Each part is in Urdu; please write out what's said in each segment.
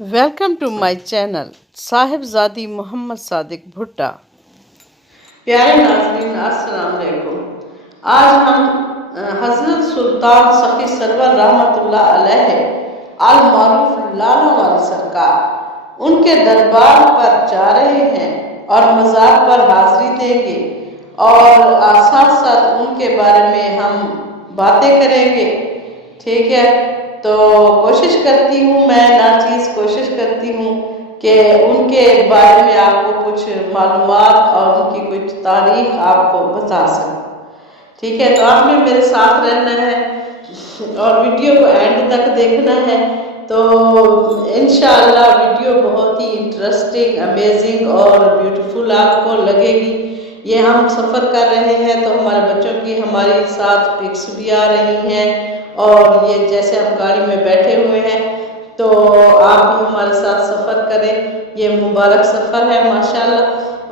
ویلکم ٹو مائی چینل صاحبزادی محمد صادق بھٹا۔ پیارے ناظرین السلام علیکم۔ آج ہم حضرت سلطان سخی سرور رحمۃ اللہ علیہ المعروف لالا والی سرکار ان کے دربار پر جا رہے ہیں اور مزار پر حاضری دیں گے اور ساتھ ساتھ ان کے بارے میں ہم باتیں کریں گے، ٹھیک ہے؟ تو کوشش کرتی ہوں، میں ناچیز کوشش کرتی ہوں کہ ان کے بارے میں آپ کو کچھ معلومات اور ان کی کچھ تاریخ آپ کو بتا سکوں، ٹھیک ہے؟ تو آپ نے میرے ساتھ رہنا ہے اور ویڈیو کو اینڈ تک دیکھنا ہے، تو انشاءاللہ ویڈیو بہت ہی انٹرسٹنگ، امیزنگ اور بیوٹیفل آپ کو لگے گی۔ یہ ہم سفر کر رہے ہیں تو ہمارے بچوں کی ہمارے ساتھ پکس بھی آ رہی ہیں، اور یہ جیسے ہم گاڑی میں بیٹھے ہوئے ہیں تو آپ بھی ہمارے ساتھ سفر کریں۔ یہ مبارک سفر ہے ماشاءاللہ،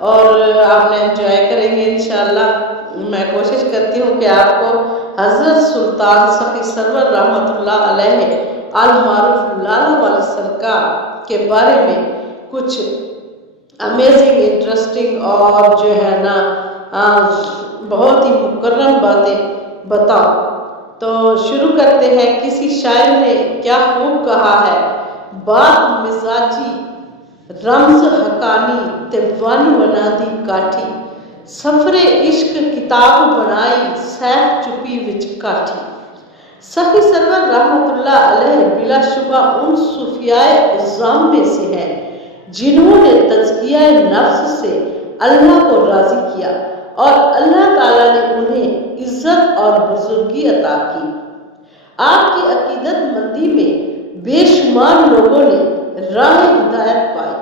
اور آپ نے انجوائے کریں گے انشاءاللہ۔ میں کوشش کرتی ہوں کہ آپ کو حضرت سلطان سخی سرور رحمۃ اللہ علیہ المعروف لالا والی سرکار کے بارے میں کچھ امیزنگ، انٹرسٹنگ اور جو ہے نا بہت ہی مکرم باتیں بتاؤں۔ تو شروع کرتے ہیں۔ کسی شاعر نے کیا خوب کہا ہے، بات مزاجی رمز حقانی تیوانی ونادی کاٹھی، سفر عشق کتاب بنائی سیف چپی وچ کاٹھی۔ سخی سرور رحمۃ اللہ علیہ بلا شبہ ان صوفیاء عظام میں سے ہیں جنہوں نے تزکیہ نفس سے اللہ کو راضی کیا اور اللہ تعالیٰ نے انہیں عزت اور بزرگی عطا کی۔ آپ کی عقیدت مندی میں بے شمار لوگوں نے راہ ہدایت پائی۔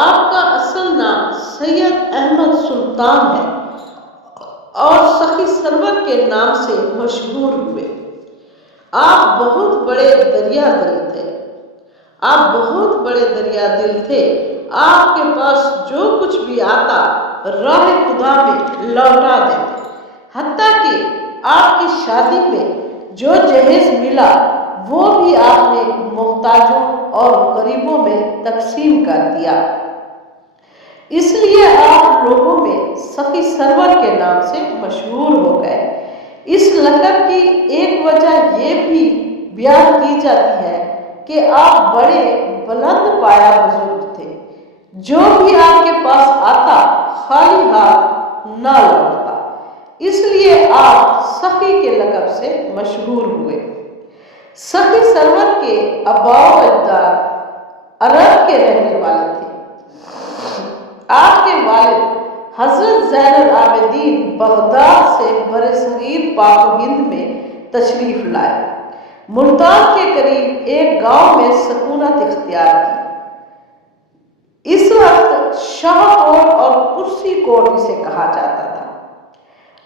آپ کا اصل نام سید احمد سلطان ہے اور سخی سرور کے نام سے مشہور ہوئے۔ آپ بہت بڑے دریا دل تھے، آپ بہت بڑے دریا دل تھے۔ آپ کے پاس جو کچھ بھی آتا راہ خدا میں لوٹا دیتے، حتیٰ کہ آپ کی شادی میں جو جہیز ملا وہ بھی آپ نے محتاجوں اور غریبوں میں تقسیم کر دیا۔ اس لیے آپ لوگوں میں سخی سرور کے نام سے مشہور ہو گئے۔ اس لقب کی ایک وجہ یہ بھی بیان کی جاتی ہے کہ آپ بڑے بلند پایہ بزرگ تھے، جو بھی آپ کے پاس آتا خالی ہاتھ نہ لوٹتا، اس لیے آپ سخی کے لقب سے مشہور ہوئے۔ سخی سرور کے آباء و اجداد عرب کے رہنے والے تھے۔ آپ کے والد حضرت زین العابدین بغداد سے برصغیر پاک و ہند میں تشریف لائے، ملتان کے قریب ایک گاؤں میں سکونت اختیار کی۔ اس وقت شاہ کوٹ اور کرسی کوٹ اسے کہا جاتا تھا۔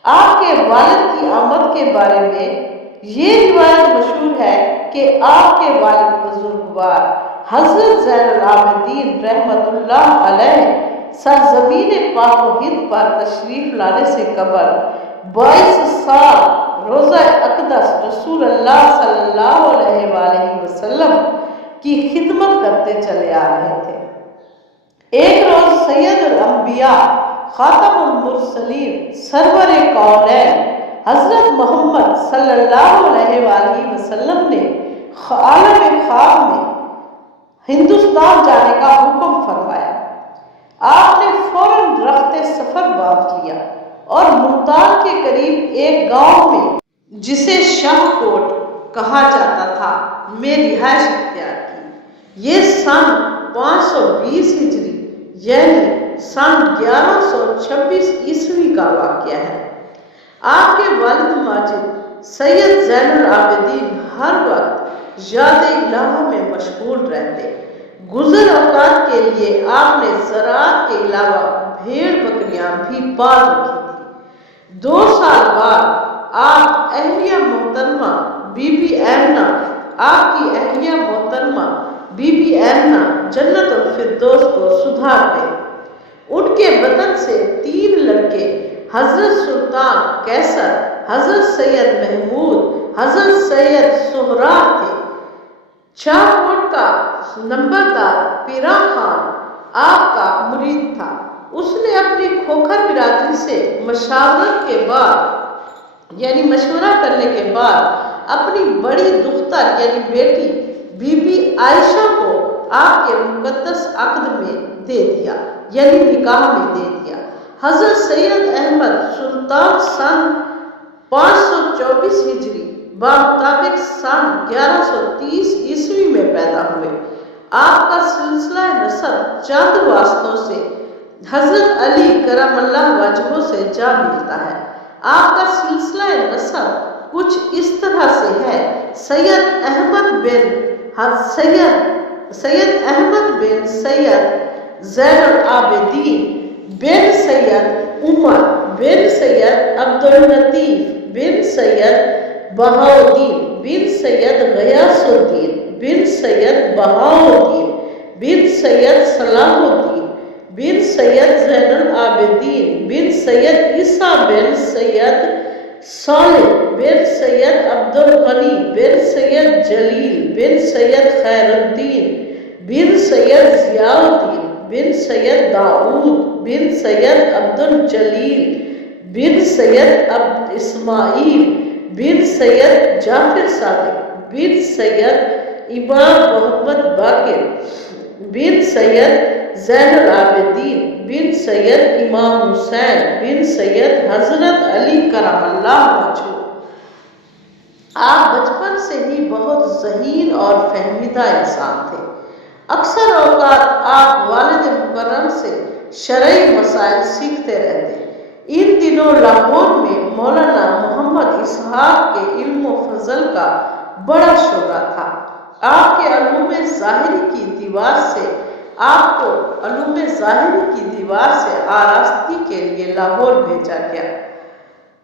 آپ کے والد کی آمد کے بارے میں یہ روایت مشہور ہے کہ آپ کے والد بزرگوار حضرت زین العابدین رحمۃ اللہ علیہ سرزمین پاک و ہند پر تشریف لانے سے قبل 22 سال روضہ اقدس رسول اللہ صلی اللہ علیہ وآلہ وسلم کی خدمت کرتے چلے آ رہے تھے۔ ایک روز سید الانبیاء خاتم المرسلین سرور کونین حضرت محمد صلی اللہ علیہ وآلہ وسلم نے عالم خواب میں ہندوستان جانے کا حکم فرمایا۔ آپ نے فوراً رخت سفر باندھ لیا اور ملتان کے قریب ایک گاؤں میں جسے شاہ کوٹ کہا جاتا تھا میں رہائش اختیار کی۔ یہ سن 520 ہجری یعنی سن 1126 عیسوی کا واقعہ ہے۔ آپ کے والد ماجد سید زین العابدین ہر وقت یاد الہ میں مشغول رہتے۔ گزر اوقات کے لیے آپ نے زراعت کے علاوہ بھیڑ بکریاں بھی پال رکھی تھی۔ 2 سال بعد آپ اہلیہ محترمہ بی بی آمنہ، آپ کی اہلیہ محترمہ بی بی آمنہ جنت الفردوس کو سدھار گئے۔ ان کے بطن سے 3 لڑکے حضرت سلطان قیصر، حضرت سید محمود، حضرت سید سہراب تھے۔ شاہ کوٹ کا نمبردار پیرا خان آپ کا مرید تھا۔ اس نے اپنی کھوکھر برادری سے مشاورت کے بعد مشورہ کرنے کے بعد اپنی بڑی دختر بیٹی بی بی عائشہ کو آپ کے مقدس عقد میں دے دیا، نکاح میں دے دیا۔ حضرت سید احمد سلطان سن 524 ہجری بمطابق سن 1130 عیسوی میں پیدا ہوئے۔ آپ کا سلسلہ نسب چند واسطوں سے حضرت علی کرم اللہ وجہہ سے جا ملتا ہے۔ آپ کا سلسلہ نسب کچھ اس طرح سے ہے: سید احمد بن سید زین العابدین بن سید عمر بن سید عبداللطیف بن سید بہاؤدین بن سید غیاث الدین بن سید بہاؤدین بن سید صلاح الدین بن سید زین العابدین بن سید عیسیٰ بن سید صالح بن سید عبدالغنی بن سید جلیل بن سید خیر الدین بن سید ضیاء الدین بن سید داؤد بن سید عبدالجلیل بن سید اسماعیل بن سید جعفر صادق بن سید امام محمد باقر بن سید زین العابدین بن سید امام حسین بن سید حضرت علی کرم اللہ وجہہ۔ آپ بچپن سے ہی بہت ذہین اور فہمیدہ انسان تھے۔ اکثر اوقات آپ والد مکرم سے شرعی مسائل سیکھتے رہتے۔ ان دنوں لاہور میں مولانا محمد اسحاق کے علم و فضل کا بڑا شعلہ تھا۔ آپ کے علوم ظاہری کی دیوار سے آراستگی کے لیے لاہور بھیجا گیا۔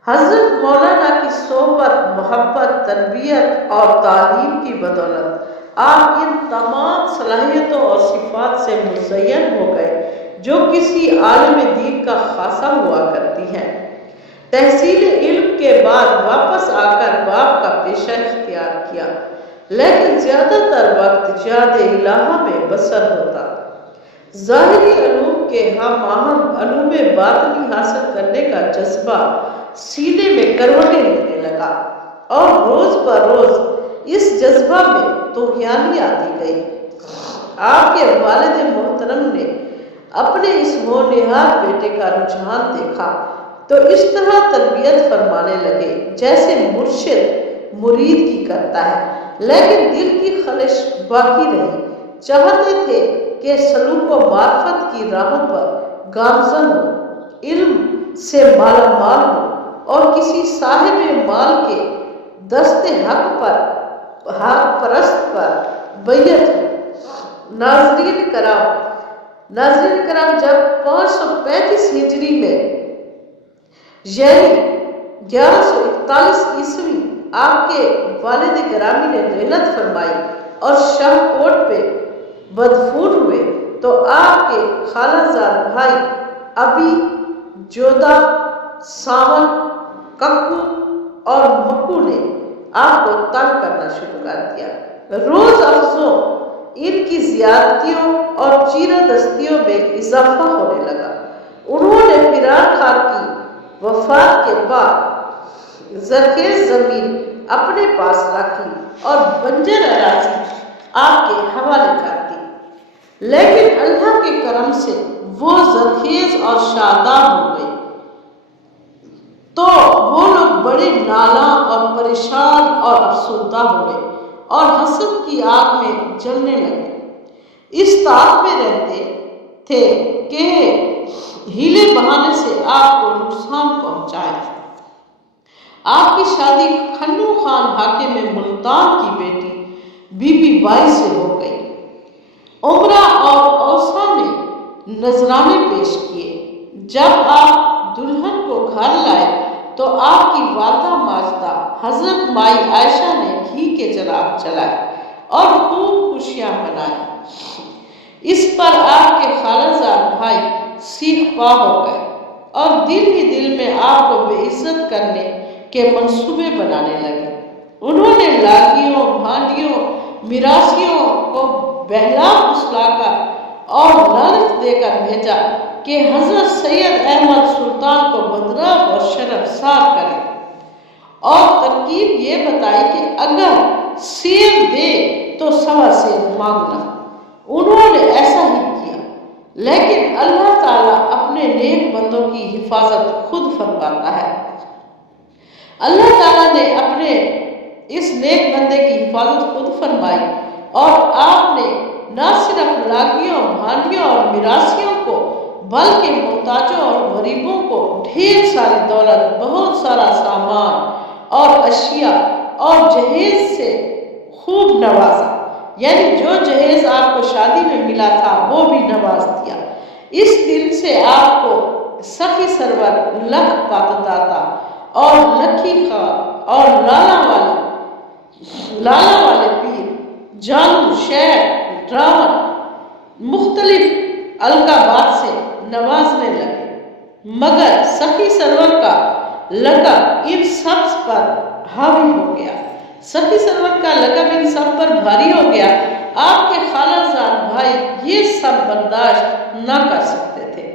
حضرت مولانا کی صحبت، محبت، تربیت اور تعلیم کی بدولت آپ ان تمام صلاحیتوں اور صفات سے مزین ہو گئے جو کسی عالم دین کا خاصہ ہوا کرتی ہیں۔ تحصیل علم کے بعد واپس آ کر باپ کا پیشہ اختیار کیا، لیکن زیادہ تر وقت یاد الہہ میں بسر ہوتا۔ ظاہری علوم کے ہم آہنگ علوم باطنی حاصل کرنے کا جذبہ سینے میں کروٹیں لینے لگا، اور روز بروز اس جذبہ میں طغیانی آتی گئی۔ آپ کے والد محترم نے اپنے اس ہونہار بیٹے کا رجحان دیکھا تو اس طرح تربیت فرمانے لگے جیسے مرشد مرید کی کرتا ہے، لیکن دل کی خلش باقی رہی۔ چاہتے تھے کہ سلوک و معرفت کی راہوں پر گامزن ہو، علم سے مالا مال ہو اور کسی صاحب مال کے دست حق پرست پر بیعت ہو۔ ناظرین کرام، جب 535 ہجری میں 1141 عیسوی آپ کے والد گرامی نے رحلت فرمائی اور شاہ کوٹ پہ بدفون ہوئے تو آپ کے خالہ زاد بھائی ابی، جودا، ساون، ککو اور مکو نے آپ کو تنگ کرنا شروع کر دیا۔ روز افزوں ان کی زیادتیوں اور چیرہ دستیوں میں اضافہ ہونے لگا۔ انہوں نے پیران خان کی وفات کے بعد زرخیز زمین اپنے پاس رکھ لی اور بنجر اراضی آپ کے حوالے کر دی، لیکن اللہ کے کرم سے وہ زرخیز اور شاداب ہو گئی تو وہ لوگ بڑے نالاں اور پریشان اور افسردہ ہو گئے اور حسد کی آگ میں جلنے لگے۔ اس طاق میں رہتے تھے کہ ہیلے بہانے سے آپ کو نقصان پہنچائے۔ آپ کی شادی کھنو خان حاکم ملتان کی بیٹی بی بی بائی سے ہو گئی۔ عمرہ اور اوسا نے نذرانے پیش کیے۔ جب آپ دلہن کو گھر لائے تو آپ کی والدہ ماجدہ حضرت مائی عائشہ نے گھی کے چراغ جلائے اور خوب خوشیاں منائیں۔ اس پر آپ کے خالہ زاد بھائی سیخ پا ہو گئے اور دل ہی دل میں آپ کو بے عزت کرنے کے منصوبے بنانے لگے۔ انہوں نے لاگیوں، بھانڈیوں، میراثیوں کو بہلا پھسلا کر اور لالچ دے کر بھیجا کہ حضرت سید احمد سلطان کو بدنام اور شرمسار کرے، اور ترکیب یہ بتائی کہ اگر سیر دے تو سوا سیر مانگنا۔ انہوں نے ایسا ہی کیا، لیکن اللہ تعالیٰ اپنے نیک بندوں کی حفاظت خود فرماتا ہے۔ اللہ تعالیٰ نے اپنے اس نیک بندے کی حفاظت خود فرمائی، اور آپ نے نہ صرف لاگیوں، بھانیوں اور میراثیوں کو بلکہ محتاجوں اور غریبوں کو ڈھیر ساری دولت، بہت سارا سامان اور اشیاء اور جہیز سے خوب نوازا، یعنی جو جہیز آپ کو شادی میں ملا تھا وہ بھی نواز دیا۔ اس دن سے آپ کو سخی سرور لکھ پات داتا اور لکھی خان اور لالا والے پیر، جانو، شیر، راون مختلف القابات سے نوازنے لگے، مگر سخی سرور کا لقب ان سب پر حاوی ہو گیا۔ سخی سرور کا لقب ان سب پر بھاری ہو گیا۔ آپ کے خالہ زاد بھائی یہ سب برداشت نہ کر سکتے تھے،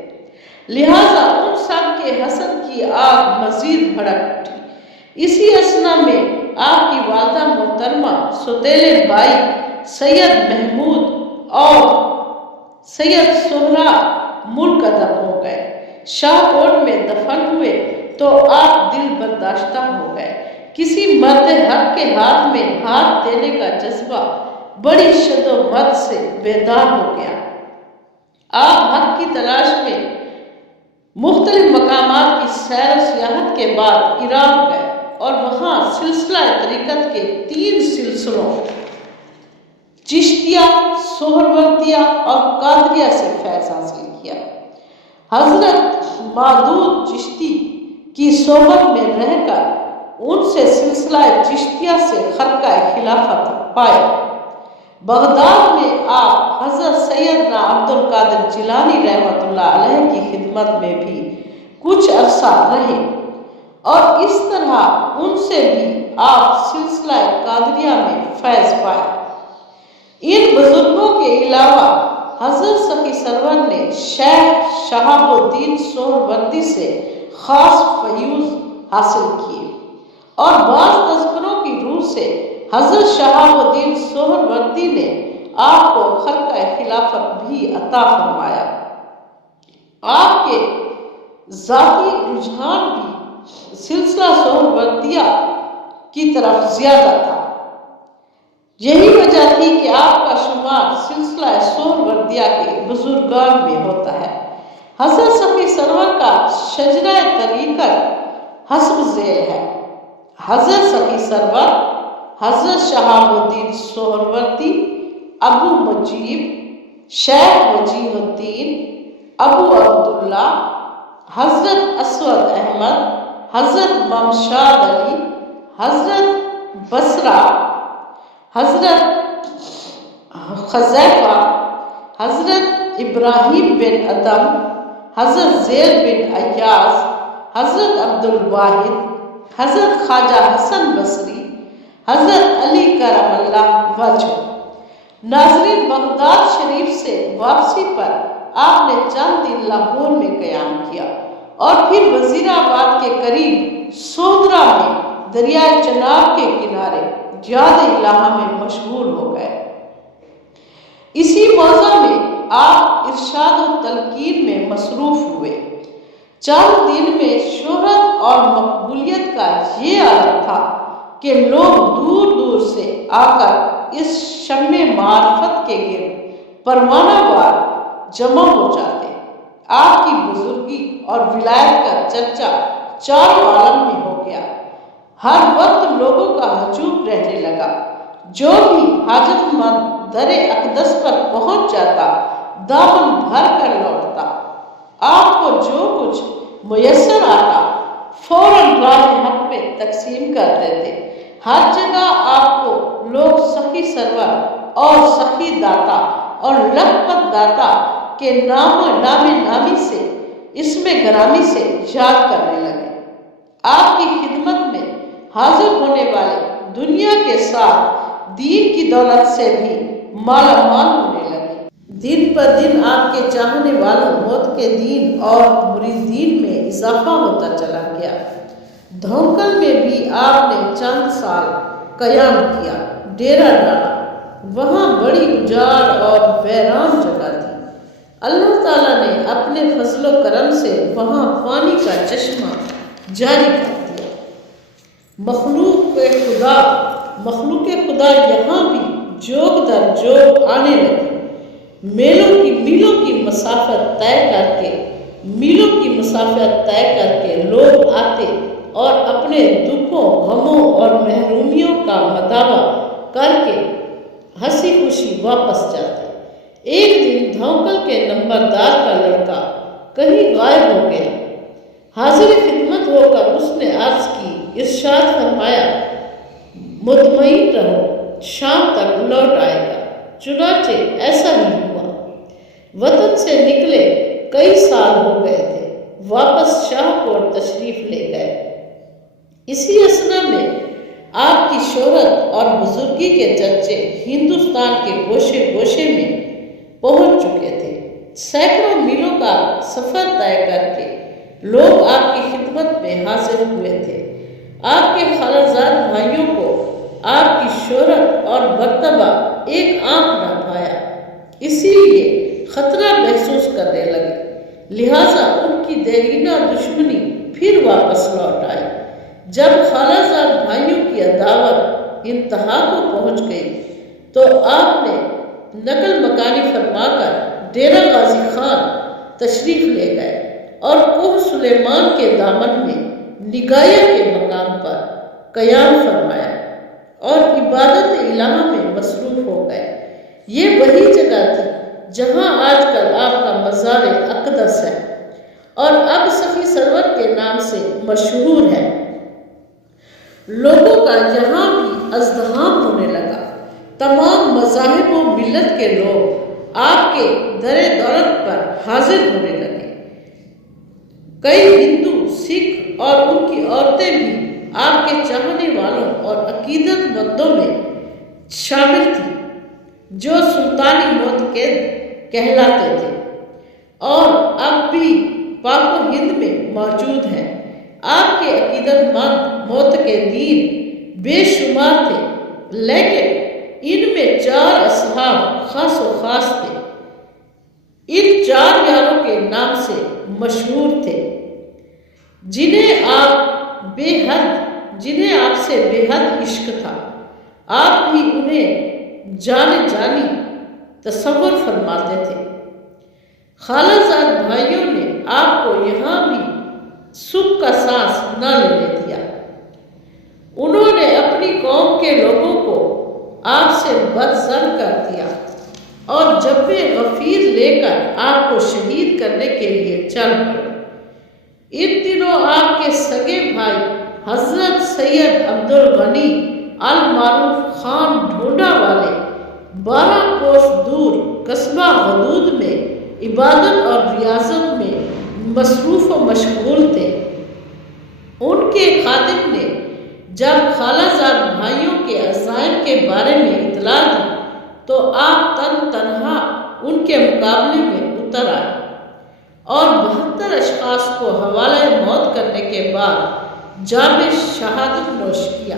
لہٰذا ان سب کے حسد کی آگ مزید بھڑک اٹھی۔ اسی اثنا میں آپ کی والدہ محترمہ سوتیلے بھائی سید محمود اور سید سہرا ملک قدم ہو گئے، شاہ کوٹ میں دفن ہوئے تو آپ دل برداشتہ ہو گئے۔ کسی مرد حق کے ہاتھ میں ہاتھ دینے کا جذبہ بڑی شدت سے بیدار ہو گیا۔ آپ حق کی تلاش میں مختلف مقامات کی سیر و سیاحت کے بعد عراق گئے اور وہاں سلسلہ طریقت کے 3 سلسلوں چشتیہ، سہروردیہ اور قادریہ سے فیض حاصل کیا۔ حضرت معدود چشتی کی صحبت میں رہ کر ان سے سلسلہ چشتیہ سے خرقہ خلافت پائے۔ بغداد میں آپ حضرت سیدنا عبد القادر جیلانی رحمۃ اللہ علیہ کی خدمت میں بھی کچھ عرصہ رہے، اور اس طرح ان سے بھی آپ سلسلہ قادریہ میں فیض پائے۔ ان بزرگوں کے علاوہ حضرت سخی سرور نے شیخ شہاب الدین سہروردی سے خاص فیوض حاصل کیے، اور بعض تذکروں کی روح سے حضرت شہاب الدین سہروردی نے آپ کو خرقہ خلافت بھی عطا فرمایا۔ آپ کے ذاتی رجحان بھی سلسلہ سہروردیہ کی طرف زیادہ تھا۔ یہی وجہ تھی کہ آپ کا شمار سلسلہ سہروردیہ کے بزرگان میں ہوتا ہے۔ حضرت سخی سرور کا شجرہ طریقت حسب ذیل ہے: حضرت سخی سرور، حضرت شہاب الدین سہروردی، ابو مجیب، شیخ وجیہ الدین، ابو عبداللہ، حضرت اسود احمد، حضرت ممشاد علی، حضرت بصرہ، حضرت خزیفہ، حضرت ابراہیم بن ادم، حضرت زید بن ایاز، حضرت عبد الواحد، حضرت خواجہ حسن بصری، حضرت علی کرم اللہ وجہ۔ ناظرین، بغداد شریف سے واپسی پر آپ نے چند دن لاہور میں قیام کیا اور پھر وزیر آباد کے قریب سودرا میں دریائے چناب کے کنارے یاد الہہ میں مشغول ہو گئے۔ اسی موضوع میں آپ ارشاد و تلقین میں مصروف ہوئے۔ چند دن میں شہرت اور مقبولیت کا یہ عالم تھا کہ لوگ دور دور سے آ کر اس شمع معرفت کے گرد پروانہ وار جمع ہو جاتے۔ آپ کی بزرگی اور ولایت کا چرچا چاروں عالم میں ہو گیا۔ ہر وقت لوگوں کا ہجوم رہنے لگا۔ جو بھی حاجت مند در اقدس پر پہنچ جاتا دامن بھر کر لوٹتا۔ آپ کو جو کچھ میسر آتا فوراً راہ حق میں تقسیم کر دیتے۔ ہر جگہ آپ کو لوگ سخی سرور اور سخی داتا اور لقب داتا کے نام نامی سے اسم گرامی سے یاد کرنے لگے۔ آپ کی خدمت میں حاضر ہونے والے دنیا کے ساتھ دین کی دولت سے بھی مالا مال ہونے لگے۔ دن پر دن آپ کے چاہنے والوں موت کے دین اور مریدین میں اضافہ ہوتا چلا گیا۔ دھوکل میں بھی آپ نے چند سال قیام کیا، ڈیرا ڈالا۔ وہاں بڑی اجاڑ اور ویران جگہ تھی۔ اللہ تعالیٰ نے اپنے فضل و کرم سے وہاں پانی کا چشمہ جاری کر دیا۔ مخلوق خدا یہاں بھی جوگ در جوگ آنے لگے۔ میلوں کی مسافت طے کر کے لوگ آتے اور اپنے دکھوں، غموں اور محرومیوں کا مداوع کر کے ہنسی خوشی واپس جاتے۔ ایک دن دھوکل کے نمبردار کا لڑکا کہیں غائب ہو گیا۔ حاضر خدمت ہو کر اس نے عرض کی، ارشاد فرمایا مطمئن رہو، شام تک لوٹ آئے گا۔ چنانچہ ایسا ہی ہوا۔ وطن سے نکلے کئی سال ہو گئے تھے، واپس شاہکوٹ تشریف لے گئے۔ اسی اثنا میں آپ کی شہرت اور بزرگی کے چرچے ہندوستان کے گوشے گوشے میں پہنچ چکے تھے۔ سینکڑوں میلوں کا سفر طے کر کے لوگ آپ کی خدمت میں حاضر ہوئے تھے۔ آپ کے خالصات بھائیوں کو آپ کی شہرت اور مرتبہ ایک آنکھ نہ بھایا، اسی لیے خطرہ محسوس کرنے لگے، لہٰذا ان کی دیرینہ دشمنی پھر واپس لوٹ آئی۔ جب خالصات بھائیوں کی عداوت انتہا کو پہنچ گئی تو آپ نے نقل مکانی فرما کر ڈیرہ غازی خان تشریف لے گئے اور کوہ سلیمان کے دامن میں نگایا کے مقام پر قیام فرمایا اور عبادت الہہ میں مصروف ہو گئے۔ یہ وہی جگہ تھی جہاں آج کل آپ کا مزار اقدس ہے اور اب سخی سرور کے نام سے مشہور ہے۔ لوگوں کا یہاں بھی ازدحام ہونے لگا۔ تمام مذاہب و ملت کے لوگ آپ کے در دولت پر حاضر ہونے لگے۔ کئی ہندو، سکھ اور ان کی عورتیں بھی آپ کے چاہنے والوں اور عقیدت مندوں میں شامل تھیں، جو سلطانی موت قید کہلاتے تھے اور اب بھی پاک و ہند میں موجود ہیں۔ آپ کے عقیدت مند موت کے دین بے شمار تھے، لیکن ان میں 4 اصحاب خاص و خاص تھے۔ ان 4 یاروں کے نام سے مشہور تھے، جنہیں آپ سے بے حد عشق تھا۔ آپ بھی انہیں جانی تصور فرماتے تھے۔ خالصات بھائیوں نے آپ کو یہاں بھی سکھ کا سانس نہ لینے دیا۔ انہوں نے اپنی قوم کے لوگوں کو آپ سے بدظن کر دیا اور جب غفیر لے کر آپ کو شہید کرنے کے لیے چل پڑے۔ ان دنوں آپ کے سگے بھائی حضرت سید عبدالغنی المعروف خان ڈھونڈا والے 12 کوس دور قصبہ غدود میں عبادت اور ریاضت میں مصروف و مشغول تھے۔ ان کے خادم نے جب خالصات بھائیوں کے عزائم کے بارے میں اطلاع دی تو آپ تنہا ان کے مقابلے میں اتر آئے اور 72 اشخاص کو حوالہ موت کرنے کے بعد جام شہادت نوش کیا۔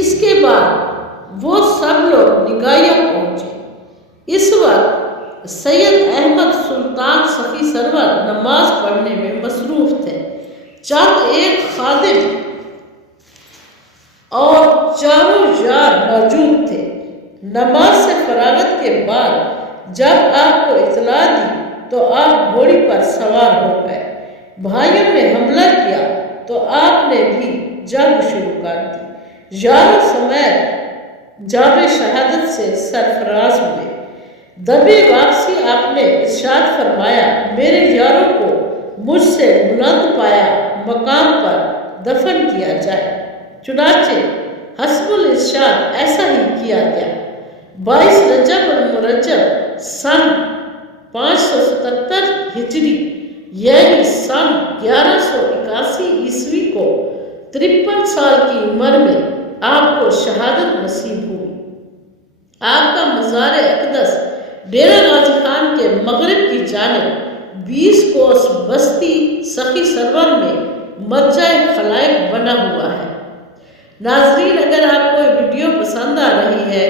اس کے بعد وہ سب لوگ نگایا پہنچے۔ اس وقت سید احمد سلطان سخی سرور نماز پڑھنے میں مصروف تھے۔ چند ایک خادم اور 4 یار موجود تھے۔ نماز سے فراغت کے بعد جب آپ کو اطلاع دی تو آپ گھوڑی پر سوار ہو گئے۔ بھائیوں نے حملہ کیا تو آپ نے بھی جنگ شروع کر دی۔ یاروں سمیت جام شہادت سے سرفراز ہوئے۔ دبے واپسی آپ نے ارشاد فرمایا، میرے یاروں کو مجھ سے بلند پایا مقام پر دفن کیا جائے۔ چنانچہ حسب الارشاد ایسا ہی کیا گیا۔ 22 رجب المرجب سن 577 ہجری یعنی سن 1181 عیسوی کو 53 سال کی عمر میں آپ کو شہادت نصیب ہوئی۔ آپ کا مزار اقدس ڈیرہ غازی خان کے مغرب کی جانب 20 کوس بستی سخی سرور میں مرجع خلائق بنا ہوا ہے۔ ناظرین، اگر آپ کو یہ ویڈیو پسند آ رہی ہے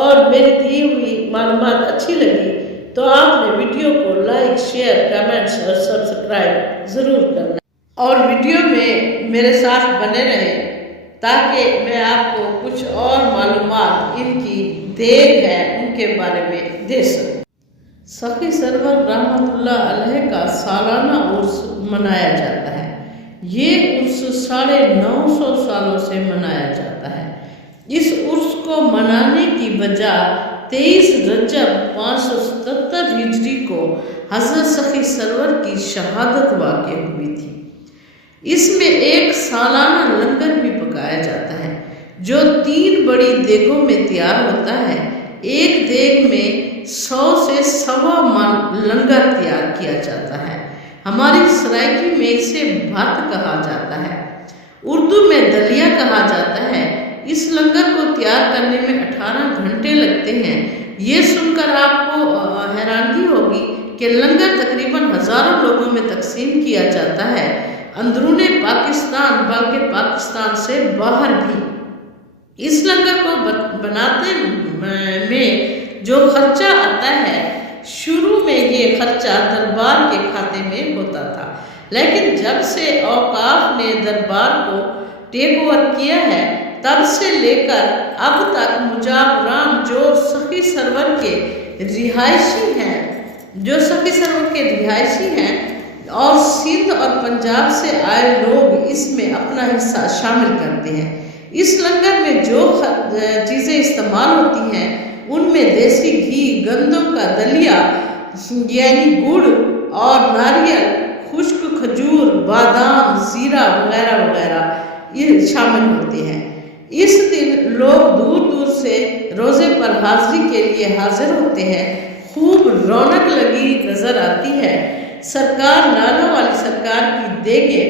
اور میری دی ہوئی معلومات اچھی لگی تو آپ نے ویڈیو کو لائک، شیئر، کمنٹس اور سبسکرائب ضرور کرنا، اور ویڈیو میں میرے ساتھ بنے رہیں تاکہ میں آپ کو کچھ اور معلومات ان کی دیگ ہے ان کے بارے میں دے سکوں۔ سخی سرور رحمت اللہ علیہ کا سالانہ عرس منایا جاتا ہے۔ یہ عرس 950 سالوں سے منایا جاتا ہے۔ اس عرس کو منانے کی وجہ 23 رجب 577 ہجری کو حضرت سخی سرور کی شہادت واقع ہوئی تھی۔ اس میں ایک سالانہ لنگر بھی پکایا جاتا ہے جو 3 بڑی دیگوں میں تیار ہوتا ہے۔ ایک دیگ میں 100 سے 1.25 من لنگر تیار کیا جاتا ہے۔ ہماری سرائکی میں اسے بھات کہا جاتا ہے، اردو میں دلیا کہا جاتا ہے۔ اس لنگر کو تیار کرنے میں 18 گھنٹے لگتے ہیں۔ یہ سن کر آپ کو حیرانگی ہوگی کہ لنگر تقریباً ہزاروں لوگوں میں تقسیم کیا جاتا ہے، اندرون پاکستان بلکہ پاکستان سے باہر بھی۔ اس لنگر کو بناتے میں جو خرچہ آتا ہے، شروع میں یہ خرچہ دربار کے کھاتے میں ہوتا تھا، لیکن جب سے اوقاف نے دربار کو ٹیک اوور کیا ہے تب سے لے کر اب تک مجاوران جو سخی سرور کے رہائشی ہیں اور سندھ اور پنجاب سے آئے لوگ اس میں اپنا حصہ شامل کرتے ہیں۔ اس لنگر میں جو چیزیں استعمال ہوتی ہیں ان میں دیسی گھی، گندم کا دلیا یعنی گڑ اور ناریل، خشک کھجور، بادام، زیرہ وغیرہ وغیرہ یہ شامل ہوتے ہیں۔ اس دن لوگ دور دور سے روزے پر حاضری کے لیے حاضر ہوتے ہیں۔ خوب رونق لگی نظر آتی ہے۔ سرکار لالا والی سرکار کی دیگیں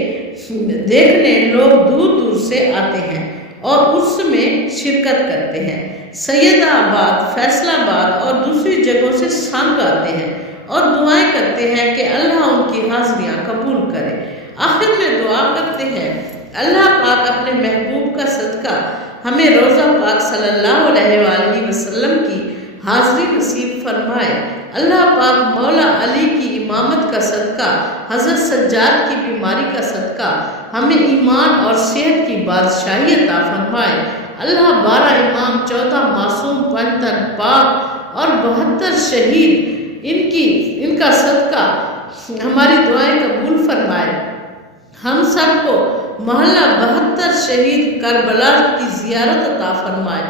دیکھنے لوگ دور دور سے آتے ہیں اور اس میں شرکت کرتے ہیں۔ سید آباد، فیصل آباد اور دوسری جگہوں سے سانگ آتے ہیں اور دعائیں کرتے ہیں کہ اللہ ان کی حاضریاں قبول کرے۔ آخر میں دعا کرتے ہیں اللہ پاک اپنے محبوب کا صدقہ ہمیں روزہ پاک صلی اللہ علیہ وآلہ وسلم کی حاضری نصیب فرمائے۔ اللہ پاک مولا علی کی امامت کا صدقہ، حضرت سجاد کی بیماری کا صدقہ ہمیں ایمان اور صحت کی بادشاہی عطا فرمائے۔ اللہ 12 امام، 14 معصوم، 5 تن پاک اور 72 شہید ان کا صدقہ ہماری دعائیں قبول فرمائے۔ ہم سب کو محلہ 72 شہید کربلا کی زیارت عطا فرمائے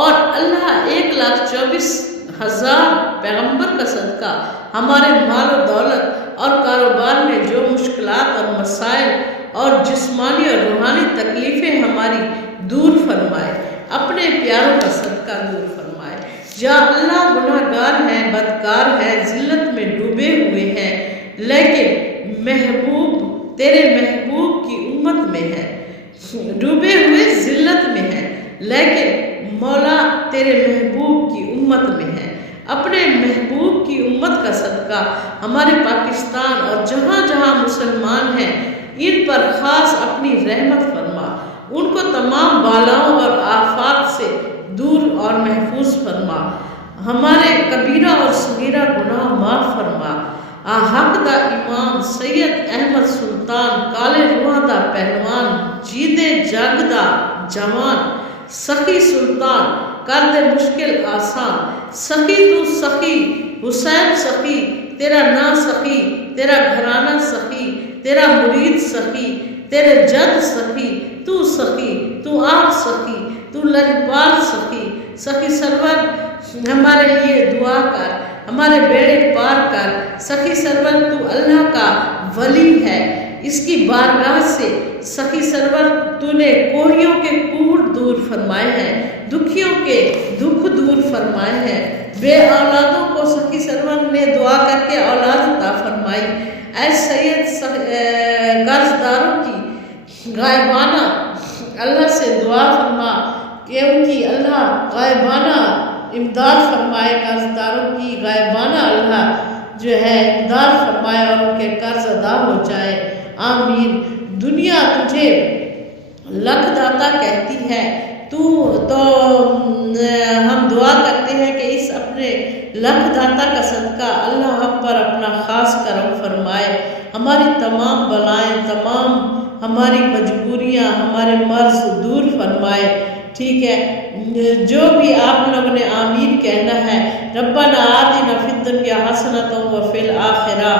اور اللہ 1,24,000 پیغمبر کا صدقہ ہمارے مال و دولت اور کاروبار میں جو مشکلات اور مسائل اور جسمانی اور روحانی تکلیفیں ہماری دور فرمائے، اپنے پیاروں کا صدقہ دور فرمائے۔ یا اللہ گناہ گار ہیں، بدکار ہیں، ذلت میں ڈوبے ہوئے ہیں، لیکن تیرے محبوب کی امت میں ہے، ڈوبے ہوئے ذلت میں ہیں لیکن مولا تیرے محبوب کی امت میں ہے۔ اپنے محبوب کی امت کا صدقہ ہمارے پاکستان اور جہاں جہاں مسلمان ہیں ان پر خاص اپنی رحمت فرما، ان کو تمام بالاؤں اور آفات سے دور اور محفوظ فرما، ہمارے کبیرہ اور صغیرہ گناہ معاف فرما۔ حق دا امام سید احمد سلطان کالے روح دا پہلوان جیدے جگ دا جوان سخی سلطان کر دے مشکل آسان، سخی تو سخی حسین سخی، تیرا نا سخی، تیرا گھرانہ سخی، تیرا مرید سخی، تیرے جد سخی، تو سخی، تو آپ سخی، تو لجپال سخی۔ سخی سرور ہمارے لیے دعا کر، ہمارے بیڑے پار کر۔ سخی سرور تو اللہ کا ولی ہے، اس کی بارگاہ سے سخی سرور تو نے کوڑیوں کے کوڑ دور فرمائے ہیں، دکھیوں کے دکھ دور فرمائے ہیں۔ بے اولادوں کو سخی سرور نے دعا کر کے اولاد عطا فرمائی۔ اے سید قرض داروں کی غائبانہ اللہ سے دعا فرما کہ ان کی اللہ غائبانہ امداد فرمائے، قرض داروں کی غائبانہ اللہ جو ہے امداد فرمائے اور ان کے قرض ادا ہو جائے، آمین۔ دنیا تجھے لکھ داتا کہتی ہے، تو ہم دعا کرتے ہیں کہ اس اپنے لکھ داتا کا صدقہ اللہ ہم پر اپنا خاص کرم فرمائے، ہماری تمام بلائیں، تمام ہماری مجبوریاں، ہمارے مرض دور فرمائے، ٹھیک ہے۔ جو بھی آپ لوگوں نے آمین کہنا ہے، ربنا آتنا فی الدنیا حسنۃ وفی الآخرہ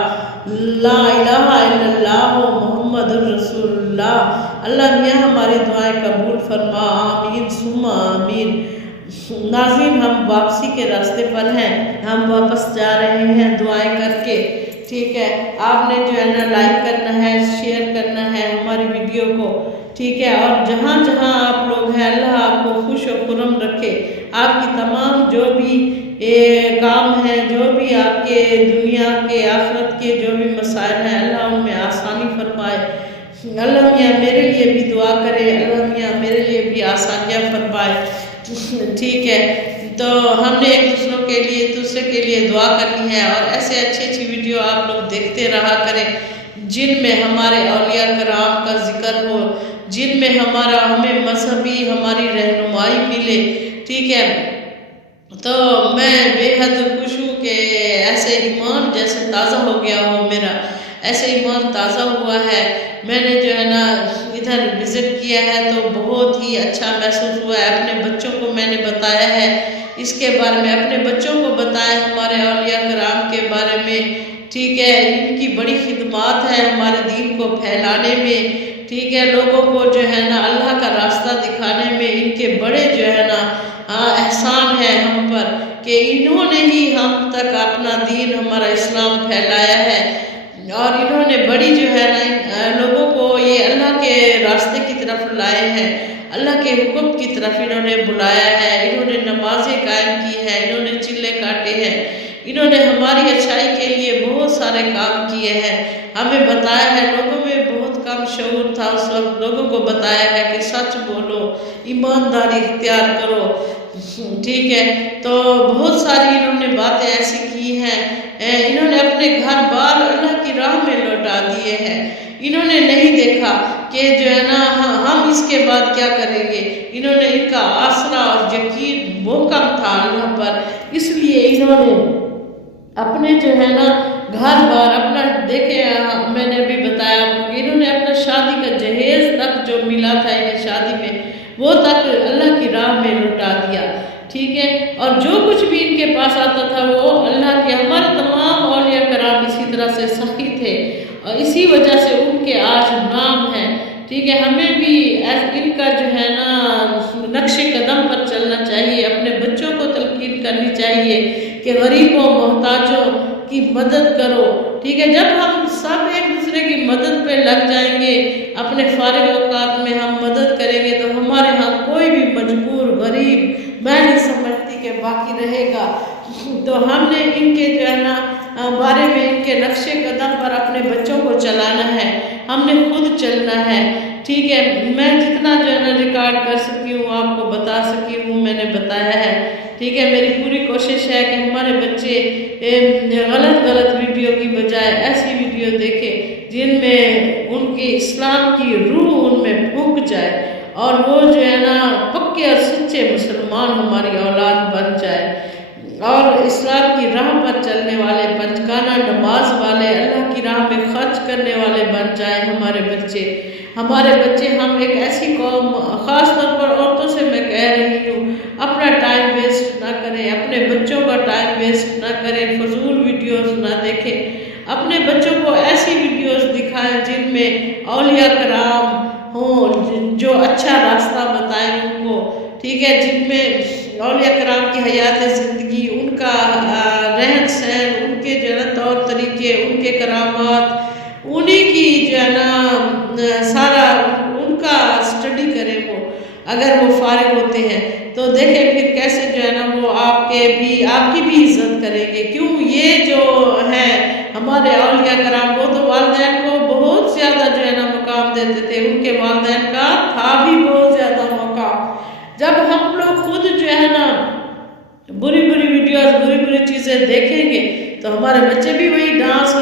لا الہ الا اللہ محمد الرسول اللہ۔ اللہ میاں ہماری دعائیں قبول فرما، آمین ثم آمین۔ ناظرین، ہم واپسی کے راستے پر ہیں، ہم واپس جا رہے ہیں دعائیں کر کے، ٹھیک ہے۔ آپ نے جو ہے نا لائک کرنا ہے، شیئر کرنا ہے ہماری ویڈیو کو، ٹھیک ہے۔ اور جہاں جہاں آپ لوگ ہیں، اللہ آپ کو خوش و خرم رکھے، آپ کی تمام جو بھی کام ہیں، جو بھی آپ کے دنیا کے آخرت کے جو بھی مسائل ہیں، اللہ ان میں آسانی فرمائے۔ اللہ میاں میرے لیے بھی دعا کرے، اللہ میاں میرے لیے بھی آسانیاں فرمائے، ٹھیک ہے۔ تو ہم نے ایک دوسرے کے لیے دعا کرنی ہے، اور ایسے اچھی ویڈیو آپ لوگ دیکھتے رہا کریں جن میں ہمارے اولیاء کرام کا ذکر ہو، جن میں ہمیں مذہبی ہماری رہنمائی ملے، ٹھیک ہے۔ تو میں بے حد خوش ہوں کہ ایسے ایمان جیسے تازہ ہو گیا ہو، میرا ایسے ایمان تازہ ہوا ہے۔ میں نے جو ہے نا ادھر وزٹ کیا ہے تو بہت ہی اچھا محسوس ہوا ہے، اپنے بچوں کو میں نے بتایا ہے اس کے بارے میں، اپنے بچوں کو بتایا ہمارے اولیاء کرام کے بارے میں، ٹھیک ہے۔ ان کی بڑی خدمات ہے ہمارے دین کو پھیلانے میں، ٹھیک ہے، لوگوں کو جو ہے نا اللہ کا راستہ دکھانے میں ان کے بڑے جو ہے نا احسان ہے ہم پر، کہ انہوں نے ہی ہم تک اپنا دین ہمارا اسلام پھیلایا ہے، اور انہوں نے بڑی جو ہے نا لوگوں کو یہ اللہ کے راستے کی طرف لائے ہیں، اللہ کے حکم کی طرف انہوں نے بلایا ہے، انہوں نے نمازیں قائم کی ہیں، انہوں نے چلے کاٹے ہیں، انہوں نے ہماری اچھائی کے لیے بہت سارے کام کیے ہیں، ہمیں بتایا ہے۔ لوگوں میں بہت کم شعور تھا اس وقت، لوگوں کو بتایا ہے کہ سچ بولو، ایمانداری اختیار کرو، ٹھیک ہے۔ تو بہت ساری انہوں نے باتیں ایسی کی ہیں، انہوں نے اپنے گھر بار اللہ کی راہ میں لوٹا دیے ہیں، انہوں نے نہیں دیکھا کہ جو ہے نا ہم اس کے بعد کیا کریں گے، انہوں نے ان کا آسرا اور یقین محکم تھا اللہ پر، اس لیے انہوں نے اپنے جو ہے نا گھر بار اپنا دیکھے، میں نے بھی بتایا آپ کو کہ انہوں نے اپنا شادی کا جہیز تک جو ملا تھا انہیں شادی میں، وہ تک اللہ کی راہ میں لوٹا دیا، ٹھیک ہے۔ اور جو کچھ بھی ان کے پاس آتا تھا وہ اللہ کے، ہمارے تمام اولیاء کرام اسی طرح سے سخی تھے، اور اسی وجہ سے ان کے آج نام ہے، ٹھیک ہے۔ ہمیں بھی ان کا جو ہے نا نقش قدم پر چلنا چاہیے، اپنے بچوں کو تلقین کرنی چاہیے کہ غریبوں محتاجوں کی مدد کرو، ٹھیک ہے۔ جب ہم سب ایک دوسرے کی مدد پہ لگ جائیں گے، اپنے فارغ اوقات میں ہم مدد کریں گے، تو ہمارے ہاں کوئی بھی مجبور غریب میں نہیں سمجھتی کہ باقی رہے گا۔ تو ہم نے ان کے جو ہے نا بارے میں، ان کے نقش قدم پر اپنے بچوں کو چلانا ہے، ہم نے خود چلنا ہے، ٹھیک ہے۔ میں جتنا جو ہے نا ریکارڈ کر سکی ہوں آپ کو بتا سکی ہوں، میں نے بتایا ہے، ٹھیک ہے۔ میری پوری کوشش ہے کہ ہمارے بچے غلط ویڈیو کی بجائے ایسی ویڈیو دیکھیں جن میں ان کی اسلام کی روح ان میں پھونک جائے، اور وہ جو ہے نا پکے اور سچے مسلمان ہماری اولاد بن جائے، اور اسلام کی راہ پر چلنے والے، پنجگانہ نماز والے، اللہ کی راہ میں خرچ کرنے والے بن جائیں ہمارے بچے۔ ہم ایک ایسی قوم، خاص طور پر عورتوں سے میں کہہ رہی ہوں، اپنا ٹائم ویسٹ نہ کریں، اپنے بچوں کا ٹائم ویسٹ نہ کریں، فضول ویڈیوز نہ دیکھیں، اپنے بچوں کو ایسی ویڈیوز دکھائیں جن میں اولیاء کرام ہوں، جو اچھا راستہ بتائیں ان کو، ٹھیک ہے، جن میں اولیاء کرام کی حیات زندگی، ان کا رہن سہن، ان کے جو ہے نا طور طریقے، ان کے کرامات، انہیں کی جو ہے نا سارا ان کا اسٹڈی کریں، وہ اگر وہ فارغ ہوتے ہیں تو دیکھیں پھر کیسے جو ہے نا وہ آپ کی بھی عزت کریں گے۔ کیوں؟ یہ جو ہے ہمارے اولیاء کرام، وہ تو والدین کو بہت زیادہ جو ہے نا مقام دیتے تھے، ان کے والدین کا تھا بھی بہت زیادہ مقام۔ جب ہم لوگ خود جو ہے نا چیزیں دیکھیں گے تو ہمارے بچے بھی وہی ڈانس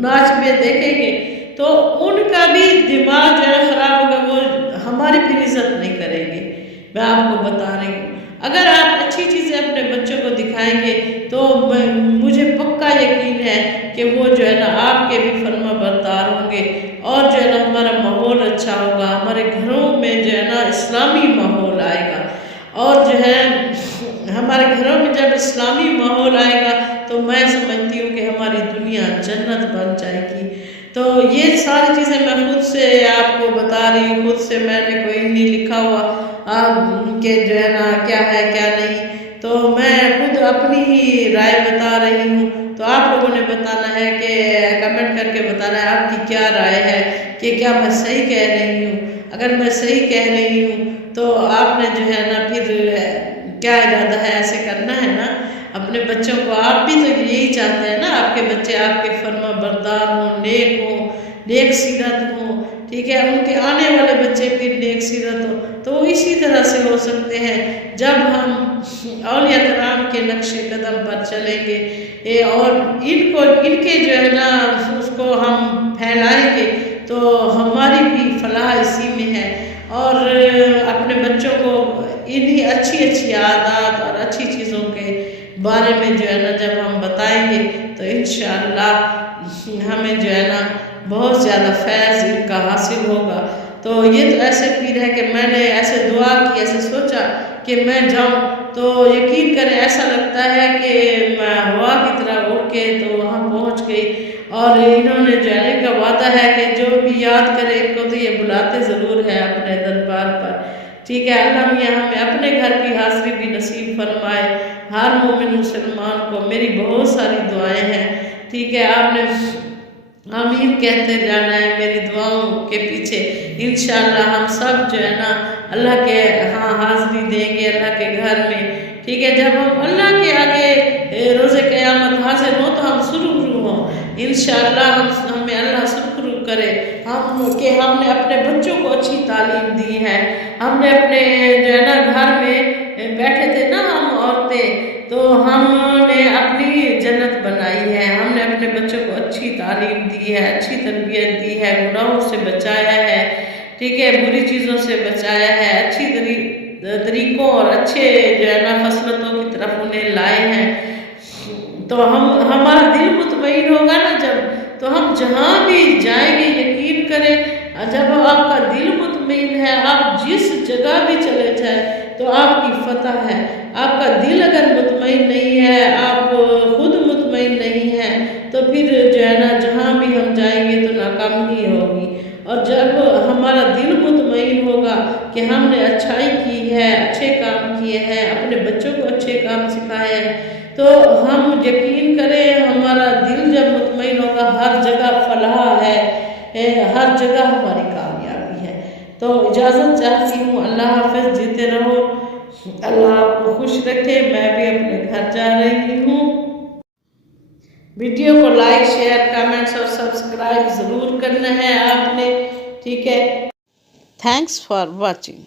ناچ میں دیکھیں گے تو ان کا بھی دماغ جو ہے خراب ہوگا، وہ ہماری بھی عزت نہیں کریں گے۔ میں آپ کو بتا رہی ہوں، اگر آپ اچھی چیزیں اپنے بچوں کو دکھائیں گے تو مجھے پکا یقین ہے کہ وہ جو ہے نا آپ کے بھی فرما بردار ہوں گے، اور جو ہے نا ہمارا ماحول اچھا ہوگا، ہمارے گھروں میں جو ہے نا اسلامی ماحول آئے گا، اور جو ہے ہمارے گھروں میں جب اسلامی ماحول آئے گا تو میں سمجھتی ہوں کہ ہماری دنیا جنت بن جائے گی۔ تو یہ ساری چیزیں میں خود سے آپ کو بتا رہی ہوں، خود سے میں نے کوئی نہیں لکھا ہوا کہ جو ہے نا کیا ہے کیا نہیں، تو میں خود اپنی ہی رائے بتا رہی ہوں۔ تو آپ لوگوں نے بتانا ہے کہ کمنٹ کر کے بتانا ہے آپ کی کیا رائے ہے کہ کیا میں صحیح کہہ رہی ہوں۔ اگر میں صحیح کہہ رہی ہوں تو آپ نے جو ہے نا پھر کیا ارادہ ہے، ایسے کرنا ہے نا اپنے بچوں کو۔ آپ بھی تو یہی چاہتے ہیں نا آپ کے بچے آپ کے فرما بردار ہوں، نیک سیرت ہوں، ٹھیک ہے، ان کے آنے والے بچے پھر نیک سیرت ہوں، تو وہ اسی طرح سے ہو سکتے ہیں جب ہم اولیاء کرام کے نقش قدم پر چلیں گے اور ان کے جو ہے نا اس کو ہم پھیلائیں گے تو ہماری بھی فلاح اسی میں ہے۔ اور اپنے بچوں کو انہی اچھی عادات اور اچھی چیزوں کے بارے میں جو ہے نا جب ہم بتائیں گے تو انشاءاللہ ہمیں جو ہے نا بہت زیادہ فیض ان کا حاصل ہوگا۔ تو یہ تو ایسے پیر ہے کہ میں نے ایسے دعا کی، ایسے سوچا کہ میں جاؤں تو یقین کریں ایسا لگتا ہے کہ میں ہوا کی طرح اڑ کے تو وہاں پہنچ گئی، اور انہوں نے جو ہے ان کا وعدہ ہے کہ جو بھی یاد کرے ان کو تو یہ بلاتے ضرور ہے اپنے دربار پر، ٹھیک ہے۔ اللہ میاں ہمیں اپنے گھر کی حاضری بھی نصیب فرمائے، ہر مومن مسلمان کو میری بہت ساری دعائیں ہیں، ٹھیک ہے، آپ نے آمین کہتے جانا ہے میری دعاؤں کے پیچھے۔ انشاءاللہ ہم سب جو ہے نا اللہ کے ہاں حاضری دیں گے اللہ کے گھر میں، ٹھیک ہے، جب ہم اللہ کے آگے روز قیامت حاضر ہوں تو ہم سرخرو ہوں انشاءاللہ، ہمیں اللہ سرخرو کرے کہ ہم نے اپنے بچوں کو اچھی تعلیم دی ہے، ہم نے اپنے جو ہے نا گھر میں بیٹھے تھے نا ہم عورتیں، تو ہم نے اپنی جنت بنائی ہے، ہم نے اپنے بچوں کو اچھی تعلیم دی ہے، اچھی تربیت دی ہے، گناہوں سے بچایا ہے، ٹھیک ہے، بری چیزوں سے بچایا ہے، اچھی طریقوں اور اچھے جو ہے نا خصلتوں کی طرف انہیں لائے ہیں۔ تو ہمارا دل مطمئن ہوگا نا جب، تو ہم جہاں بھی جائیں گے یقین کریں جب آپ کا دل مطمئن ہے آپ جس جگہ بھی چلے جائیں تو آپ کی فتح ہے۔ آپ کا دل اگر مطمئن نہیں ہے، آپ خود مطمئن نہیں ہے تو پھر جو ہے نا جہاں بھی ہم جائیں گے تو ناکامی ہوگی، اور جب ہمارا دل مطمئن ہوگا کہ ہم نے اچھائی کی ہے، اچھے کام کیے ہیں، اپنے بچوں کو اچھے کام سکھائے ہیں، تو ہم یقین کریں ہمارا دل جب مطمئن ہوگا ہر جگہ فلاح ہے، ہر جگہ ہماری کامیابی ہے۔ تو اجازت چاہتی ہوں، اللہ حافظ، جیتے رہو، اللہ آپ کو خوش رکھے، میں بھی اپنے گھر جا رہی ہوں۔ ویڈیو کو لائک، شیئر، کمنٹس اور سبسکرائب ضرور کرنا ہے آپ نے، ٹھیک ہے۔ Thanks for watching.